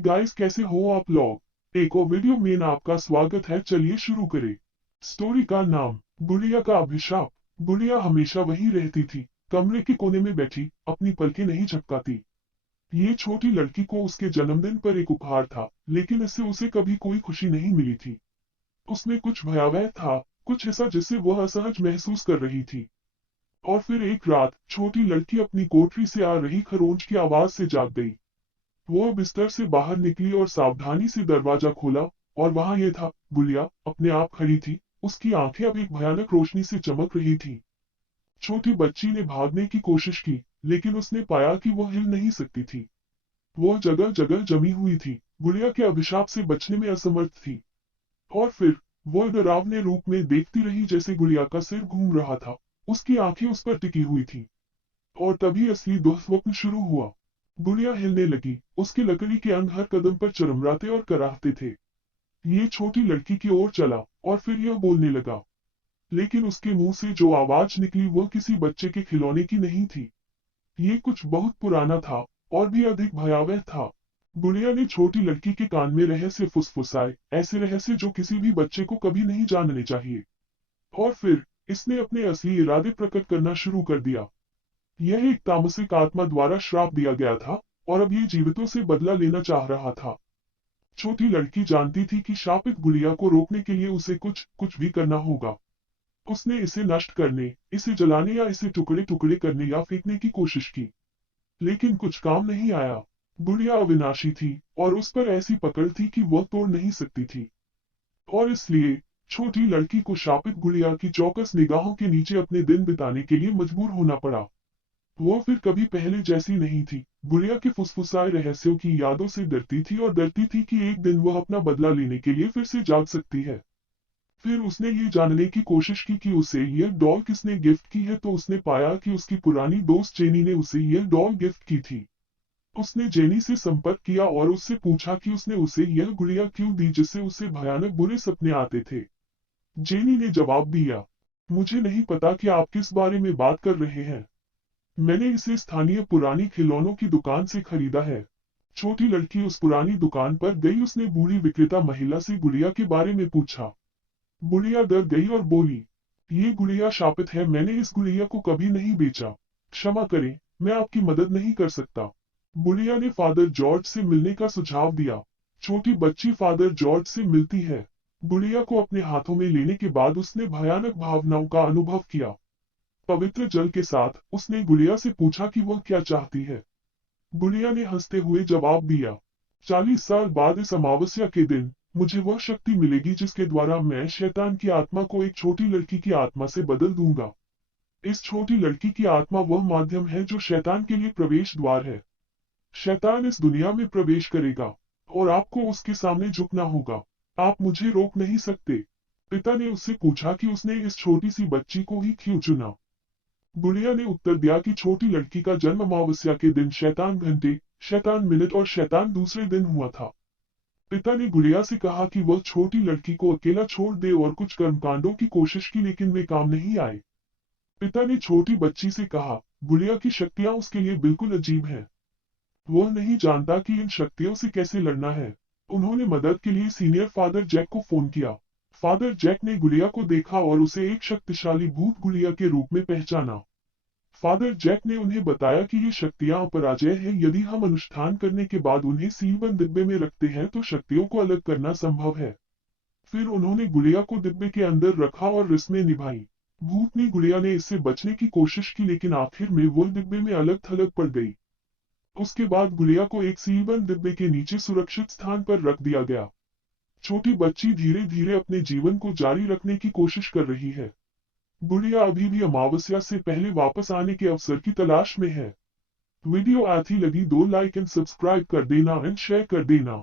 Guys, कैसे हो आप लोग। एक और वीडियो में आपका स्वागत है। चलिए शुरू करें। स्टोरी का नाम, बुढ़िया का अभिशाप। बुढ़िया हमेशा वहीं रहती थी, कमरे के कोने में बैठी, अपनी पलकें नहीं झपकाती। ये छोटी लड़की को उसके जन्मदिन पर एक उपहार था, लेकिन इससे उसे कभी कोई खुशी नहीं मिली थी। उसमें कुछ भयावह था, कुछ ऐसा जिससे वह असहज महसूस कर रही थी। और फिर एक रात छोटी लड़की अपनी कोठरी से आ रही खरोंच की आवाज से जाग गई। वो बिस्तर से बाहर निकली और सावधानी से दरवाजा खोला, और वहां ये था, बुढ़िया अपने आप खड़ी थी। उसकी आंखें अब एक भयानक रोशनी से चमक रही थी। छोटी बच्ची ने भागने की कोशिश की, लेकिन उसने पाया कि वो हिल नहीं सकती थी। वो जगह जगह जमी हुई थी, बुढ़िया के अभिशाप से बचने में असमर्थ थी। और फिर वो डरावने रूप में देखती रही, जैसे गुड़िया का सिर घूम रहा था। उसकी आंखें उस पर टिकी हुई थी। और तभी असली दुस्वप्न शुरू हुआ। गुड़िया हिलने लगी, उसके लकड़ी के अंग हर कदम पर चरमराते और कराहते थे। ये छोटी लड़की की ओर चला, और फिर यह बोलने लगा। लेकिन उसके मुंह से जो आवाज निकली वह किसी बच्चे के खिलौने की नहीं थी। ये कुछ बहुत पुराना था, और भी अधिक भयावह था। गुड़िया ने छोटी लड़की के कान में रहस्य फुसफुसाए, ऐसे रहस्य जो किसी भी बच्चे को कभी नहीं जानने चाहिए। और फिर इसने अपने असली इरादे प्रकट करना शुरू कर दिया। यह एक तामसिक आत्मा द्वारा श्राप दिया गया था, और अब ये जीवितों से बदला लेना चाह रहा था। छोटी लड़की जानती थी कि शापित गुड़िया को रोकने के लिए उसे कुछ भी करना होगा। उसने इसे नष्ट करने, इसे जलाने या इसे टुकड़े टुकड़े करने या फेंकने की कोशिश की। लेकिन कुछ काम नहीं आया। गुड़िया अविनाशी थी, और उस पर ऐसी पकड़ थी कि वह तोड़ नहीं सकती थी। और इसलिए छोटी लड़की को शापित गुड़िया की चौकस निगाहों के नीचे अपने दिन बिताने के लिए मजबूर होना पड़ा। वो फिर कभी पहले जैसी नहीं थी। गुड़िया के फुसफुसाए रहस्यों की यादों से डरती थी, और डरती थी कि एक दिन वह अपना बदला लेने के लिए फिर से जाग सकती है। फिर उसने ये जानने की कोशिश की कि उसे यह डॉल किसने गिफ्ट की है, तो उसने पाया कि उसकी पुरानी दोस्त जेनी ने उसे यह डॉल गिफ्ट की थी। उसने जेनी से संपर्क किया और उससे पूछा कि उसने उसे यह गुड़िया क्यों दी जिससे उसे भयानक बुरे सपने आते थे। जेनी ने जवाब दिया, मुझे नहीं पता कि आप किस बारे में बात कर रहे हैं। मैंने इसे स्थानीय पुरानी खिलौनों की दुकान से खरीदा है। छोटी लड़की उस पुरानी दुकान पर गई। उसने बूढ़ी विक्रेता महिला से गुड़िया के बारे में पूछा। गुड़िया डर गई और बोली, ये गुड़िया शापित है, मैंने इस गुड़िया को कभी नहीं बेचा। क्षमा करें, मैं आपकी मदद नहीं कर सकता। गुड़िया ने फादर जॉर्ज से मिलने का सुझाव दिया। छोटी बच्ची फादर जॉर्ज से मिलती है। गुड़िया को अपने हाथों में लेने के बाद उसने भयानक भावनाओं का अनुभव किया। पवित्र जल के साथ उसने गुड़िया से पूछा कि वह क्या चाहती है। गुड़िया ने हंसते हुए जवाब दिया, 40 साल बाद इस अमावस्या के दिन मुझे वह शक्ति मिलेगी जिसके द्वारा मैं शैतान की आत्मा को एक छोटी लड़की की आत्मा से बदल दूंगा। इस छोटी लड़की की आत्मा वह माध्यम है जो शैतान के लिए प्रवेश द्वार है। शैतान इस दुनिया में प्रवेश करेगा, और आपको उसके सामने झुकना होगा। आप मुझे रोक नहीं सकते। पिता ने उससे पूछा कि उसने इस छोटी सी बच्ची को ही क्यों चुना। गुड़िया ने उत्तर दिया कि छोटी लड़की का जन्म अमावस्या के दिन शैतान घंटे, शैतान मिनट और शैतान दूसरे दिन हुआ था। पिता ने गुड़िया से कहा कि वह छोटी लड़की को अकेला छोड़ दे और कुछ कर्मकांडों की कोशिश की, लेकिन वे काम नहीं आए। पिता ने छोटी बच्ची से कहा, गुड़िया की शक्तियां उसके लिए बिल्कुल अजीब हैं। वह नहीं जानता कि इन शक्तियों से कैसे लड़ना है। उन्होंने मदद के लिए सीनियर फादर जैक को फोन किया। फादर जैक ने गुड़िया को देखा और उसे एक शक्तिशाली भूत गुड़िया के रूप में पहचाना। फादर जैक ने उन्हें बताया कि ये शक्तियां अपराजय हैं। यदि हम अनुष्ठान करने के बाद उन्हें सीलबंद डिब्बे में रखते हैं तो शक्तियों को अलग करना संभव है। फिर उन्होंने गुड़िया को डिब्बे के अंदर रखा और रस्में निभाई। भूतनी गुड़िया ने इससे बचने की कोशिश की, लेकिन आखिर में वो डिब्बे में अलग थलग पड़ गई। उसके बाद गुड़िया को एक सीलबंद डिब्बे के नीचे सुरक्षित स्थान पर रख दिया गया। छोटी बच्ची धीरे धीरे अपने जीवन को जारी रखने की कोशिश कर रही है। गुड़िया अभी भी अमावस्या से पहले वापस आने के अवसर की तलाश में है। वीडियो अच्छी लगी 2 लाइक एंड सब्सक्राइब कर देना एंड शेयर कर देना।